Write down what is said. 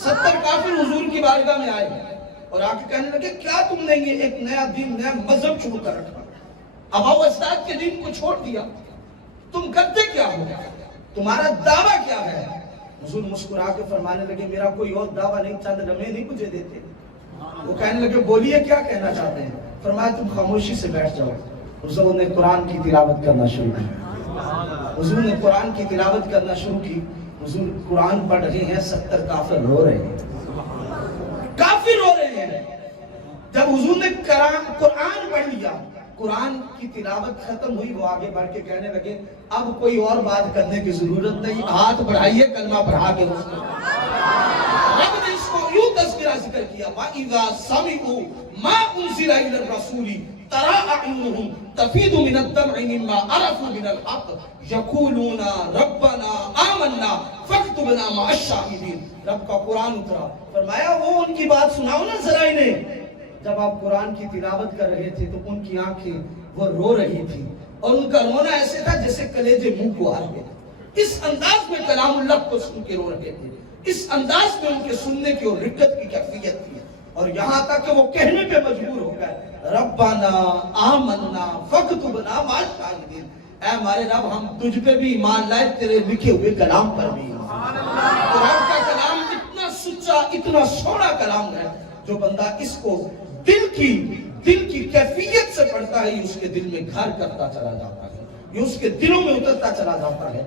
70 काफिर हुजूर की बारगाह में आए और आके कहने लगे क्या तुम ने ये एक नया दिन नया मजहब शुरू कर रखा, अबा उस्ताद के दिन को छोड़ दिया, तुम करते क्या हो, तुम्हारा दावा क्या है? हुजूर मुस्कुरा के फरमाने लगे मेरा कोई और दावा नहीं, चंद लम्हे नहीं मुझे देते। वो कहने लगे बोलिए क्या कहना चाहते हैं? फरमाया तुम खामोशी से बैठ जाओ। हुजूर ने कुरान की तिलावत करना शुरू की। हुजूर ने कुरान की तिलावत करना शुरू की। हुजूर कुरान पढ़ रहे हैं, 70 काफिर रो रहे हैं, काफिर रो रहे हैं। जब हुजूर ने कुरान पढ़ लिया, कुरान की तिलावत खत्म हुई, वो आगे बढ़ के कहने लगे अब कोई और बात करने की जरूरत नहीं, हाथ बढ़ाइए कलमा पढ़ा के। रब ने इसको यूं तज़किरा जिक्र किया, वाइज़ा समिअू मा उनज़िला इलर रसूली तरा अयुनुहुम तफीदु मिनद दमइ मिम्मा अरफू मिनल हक़ यक़ूलूना रब्बना आमन्ना फक्तुबना मअश शाहिदीन। रब का कुरान उतरा, फरमाया वो उनकी बात सुनाओ ना जरा इन्हें। जब आप कुरान की तिलावत कर रहे थे तो उनकी आंखें वो रो रही थी और उनका रोना ऐसे था जैसे कलेजे मुंह को आ गए। इस अंदाज में कलामुल्लाह को सुन के रो रहे थे, इस अंदाज में उनके सुनने की और रिक्कत की कैफियत थी। और यहाँ तक कि वो कहने पे मजबूर हो गए रब्बाना आमन्ना फक्तुबना मअश शाहिदीन, ऐ हमारे रब हम तुझ पे भी ईमान लाए, तेरे लिखे हुए कलाम पर भी। कुरान का कलाम इतना सच्चा इतना सोना कलाम है, जो बंदा इसको दिल की कैफियत से पढ़ता है, ये उसके दिल में घर करता चला जाता है, ये उसके दिलों में उतरता चला जाता है।